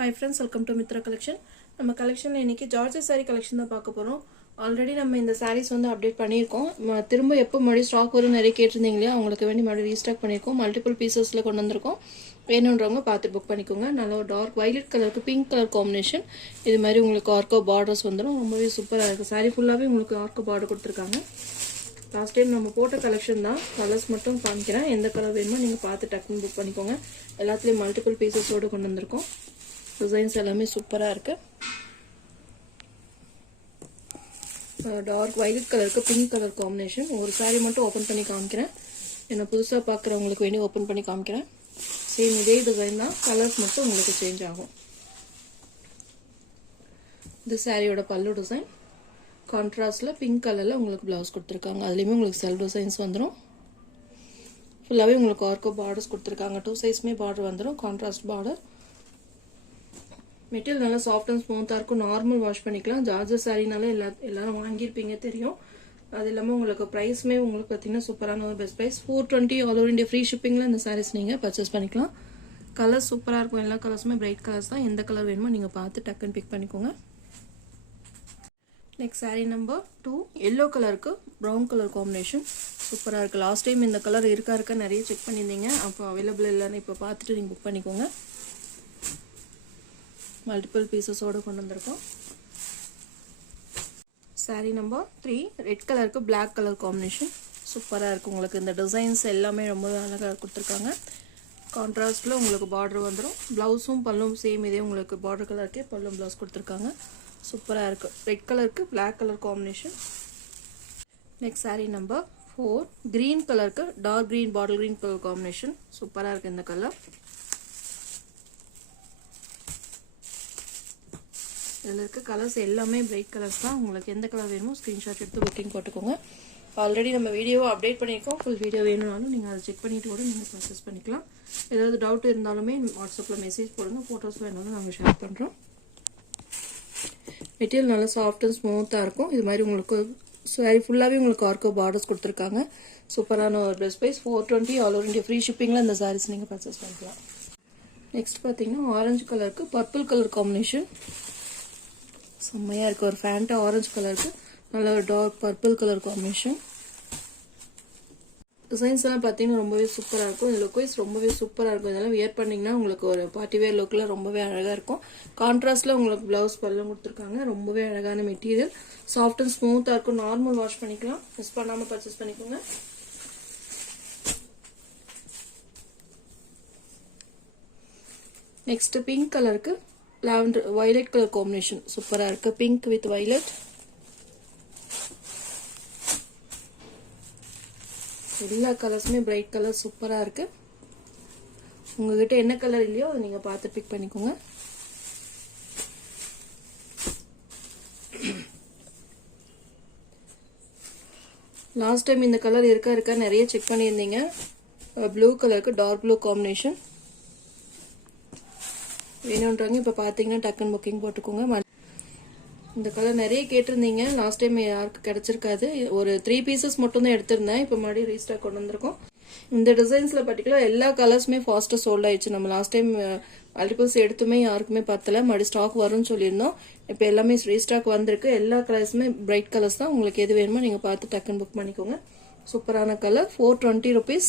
Hi friends, welcome to Mitra collection. நம்ம கலெக்ஷன்ல இன்னைக்கு georgette saree collection தான் பார்க்க போறோம். ஆல்ரெடி நம்ம இந்த sarees வந்து அப்டேட் பண்ணியிருக்கோம். திரும்ப எப்போ மறுபடியும் ஸ்டாக் வரும் நிறைய கேட்டிருந்தீங்க இல்லையா, அவங்களுக்கு வேண்டி மறுபடியும் ரீஸ்டாக் பண்ணியிருக்கோம். மல்டிபிள் பீசஸ்ல கொண்டு வந்திருக்கோம். வேணுன்றவங்க பார்த்து புக் பண்ணிக்கோங்க. நல்ல ஒரு டார்க் வயலட் கலருக்கு பிங்க் கலர் காம்பினேஷன். இது மாதிரி உங்களுக்கு ஆர்கோ பார்டர்ஸ் வந்துடும். ரொம்பவே சூப்பராக இருக்குது. saree ஃபுல்லாகவே உங்களுக்கு ஆர்கோ பார்டர் கொடுத்துருக்காங்க. லாஸ்ட் டைம் நம்ம போட்ட கலெக்ஷன் தான். கலர்ஸ் மட்டும் காமிக்கிறேன். எந்த கலர் வேணுமோ நீங்கள் பார்த்து டக்குன்னு புக் பண்ணிக்கோங்க. எல்லாத்துலேயும் மல்டிபிள் பீசஸோடு கொண்டு வந்திருக்கோம். டிசைன்ஸ் எல்லாமே சூப்பராக இருக்கு. டார்க் வயலட் கலருக்கு பிங்க் கலர் காம்பினேஷன். ஒரு saree மட்டும் ஓப்பன் பண்ணி காமிக்கிறேன். என்ன புதுசாக பார்க்குறவங்களுக்கு வேண்டி ஓப்பன் பண்ணி காமிக்கிறேன். சேம் இதே டிசைன் தான், கலர்ஸ் மட்டும் உங்களுக்கு சேஞ்ச் ஆகும். இந்த சாரியோட பல்லு டிசைன் கான்ட்ராஸ்டில் பிங்க் கலரில் உங்களுக்கு ப்ளவுஸ் கொடுத்துருக்காங்க. அதுலேயுமே உங்களுக்கு செல்ஃப் டிசைன்ஸ் வந்துடும். ஃபுல்லாகவே உங்களுக்கு ஆர்கோ பார்டர்ஸ் கொடுத்துருக்காங்க. 2 சைஸ்மே பார்டர் வந்துடும். Contrast border. மெட்டீரியல் நல்லா சாஃப்ட் அண்ட் ஸ்மூத்தாக இருக்கும். நார்மல் வாஷ் பண்ணிக்கலாம். ஜார்ஜெட் சாரினால எல்லாரும் வாங்கியிருப்பீங்க தெரியும். அது இல்லாமல் உங்களுக்கு ப்ரைஸுமே உங்களுக்கு பார்த்தீங்கன்னா சூப்பரான ஒரு best price. 420 all over India free ஷிப்பிங்கில் இந்த சாரீஸ் நீங்கள் பர்ச்சேஸ் பண்ணிக்கலாம். கலர்ஸ் சூப்பராக இருக்கும். எல்லா கலர்ஸுமே பிரைட் கலர்ஸ் தான். எந்த கலர் வேணுமோ நீங்கள் பார்த்து டக்குன்னு பிக் பண்ணிக்கோங்க. நெக்ஸ்ட் சாரீ நம்பர் 2 எல்லோ கலருக்கு ப்ரௌன் கலர் காம்பினேஷன் சூப்பராக இருக்குது. லாஸ்ட் டைம் இந்த கலர் இருக்கா நிறைய செக் பண்ணியிருந்தீங்க. அப்போ அவைலபிள் இல்லைன்னு இப்போ பார்த்துட்டு நீங்கள் புக் பண்ணிக்கோங்க. மல்டிபிள் பீசஸோடு கொண்டு வந்திருக்கோம். சாரீ நம்பர் 3 ரெட் கலருக்கு பிளாக் கலர் காம்பினேஷன் சூப்பராக இருக்குது. உங்களுக்கு இந்த டிசைன்ஸ் எல்லாமே ரொம்ப அழகாக கொடுத்துருக்காங்க. கான்ட்ராஸ்டில் உங்களுக்கு பார்டர் வந்துடும். ப்ளவுஸும் பல்லும் சேம் இதே உங்களுக்கு பார்டர் கலருக்கே பல்லும் ப்ளவுஸ் கொடுத்துருக்காங்க. சூப்பராக இருக்குது. ரெட் கலருக்கு black colour combination. Next sari number 4 green கலருக்கு dark green bottle green colour combination சூப்பராக இருக்குது. இந்த கலர் இதில் இருக்க கலர்ஸ் எல்லாமே பிரைட் கலர்ஸ் தான். உங்களுக்கு எந்த கலர் வேணுமோ ஸ்க்ரீன்ஷாட் எடுத்து புக்கிங் போட்டுக்கோங்க. ஆல்ரெடி நம்ம வீடியோவை அப்டேட் பண்ணியிருக்கோம். ஃபுல் வீடியோ வேணும்னாலும் நீங்கள் அதை செக் பண்ணிவிட்டு கூட நீங்கள் பர்ச்சேஸ் பண்ணிக்கலாம். ஏதாவது டவுட் இருந்தாலுமே வாட்ஸ்அப்பில் மெசேஜ் போடுங்க. ஃபோட்டோஸ் வேணாலும் நாங்கள் ஷேர் பண்ணுறோம். மெட்டீரியல் நல்லா சாஃப்ட் அண்ட் ஸ்மூத்தாக இருக்கும். இது மாதிரி உங்களுக்கு சாரி ஃபுல்லாகவே உங்களுக்கு ஆர்கோ பார்டர்ஸ் கொடுத்துருக்காங்க. சூப்பரான ஒரு best price. 420 all over India free ஷிப்பிங்கில் இந்த சாரீஸ் நீங்கள் பர்ச்சேஸ் பண்ணிக்கலாம். நெக்ஸ்ட் பார்த்தீங்கன்னா ஆரஞ்சு கலருக்கு பர்பிள் கலர் காம்பினேஷன் செம்மையாக இருக்குது. ஒரு ஃபேண்டா ஆரஞ்சு கலருக்கு நல்ல ஒரு dark purple colour combination. Designs எல்லாம் பார்த்தீங்கன்னா ரொம்பவே சூப்பராக இருக்கும். இந்த லுக் வைஸ் ரொம்பவே சூப்பராக இருக்கும். இதெல்லாம் வியர் பண்ணிங்கன்னா உங்களுக்கு ஒரு பார்ட்டி வேர் லுக்கில் ரொம்பவே அழகாக இருக்கும். கான்ட்ராஸ்டில் உங்களுக்கு ப்ளவுஸ் பல்லும் கொடுத்துருக்காங்க. ரொம்பவே அழகான மெட்டீரியல். சாஃப்ட் அண்ட் ஸ்மூத்தாக இருக்கும். நார்மல் வாஷ் பண்ணிக்கலாம். மிஸ் பண்ணாமல் பர்ச்சேஸ் பண்ணிக்கோங்க. நெக்ஸ்ட் பிங்க் கலருக்கு லாவெண்டர் வயலட் கலர் காம்பினேஷன் சூப்பராக இருக்குது. Pink with violet. எல்லா கலர்ஸுமே பிரைட் கலர் சூப்பராக இருக்கு. உங்ககிட்ட என்ன கலர் இல்லையோ அதை நீங்கள் பார்த்து பிக் பண்ணிக்கோங்க. லாஸ்ட் டைம் இந்த கலர் இருக்கா நிறைய செக் பண்ணியிருந்தீங்க. ப்ளூ கலருக்கு டார்க் ப்ளூ காம்பினேஷன் வேணுன்றவங்க இப்போ பார்த்தீங்கன்னா டக்குன்னு புக்கிங் போட்டுக்கோங்க. இந்த கலர் நிறைய கேட்டிருந்தீங்க. லாஸ்ட் டைம் யாருக்கு கிடைச்சிருக்காது. ஒரு 3 பீசஸ் மட்டும் தான் எடுத்திருந்தேன். இப்போ மறுபடியும் ரீஸ்டாக் கொண்டு வந்திருக்கோம். இந்த டிசைன்ஸில் பர்டிகுலர் எல்லா கலர்ஸுமே ஃபாஸ்ட்டாக சோல்ட் ஆயிடுச்சு. நம்ம லாஸ்ட் டைம் மல்டிபிள்ஸ் எடுத்துமே யாருக்குமே பத்தலை. மறுபடியும் ஸ்டாக் வரும்னு சொல்லியிருந்தோம். இப்போ எல்லாமே ரீஸ்டாக் வந்திருக்கு. எல்லா கலர்ஸுமே பிரைட் கலர்ஸ் தான். உங்களுக்கு எது வேணுமோ நீங்கள் பார்த்து டக்குன்னு புக் பண்ணிக்கோங்க. சூப்பரான கலர். 420 rupees.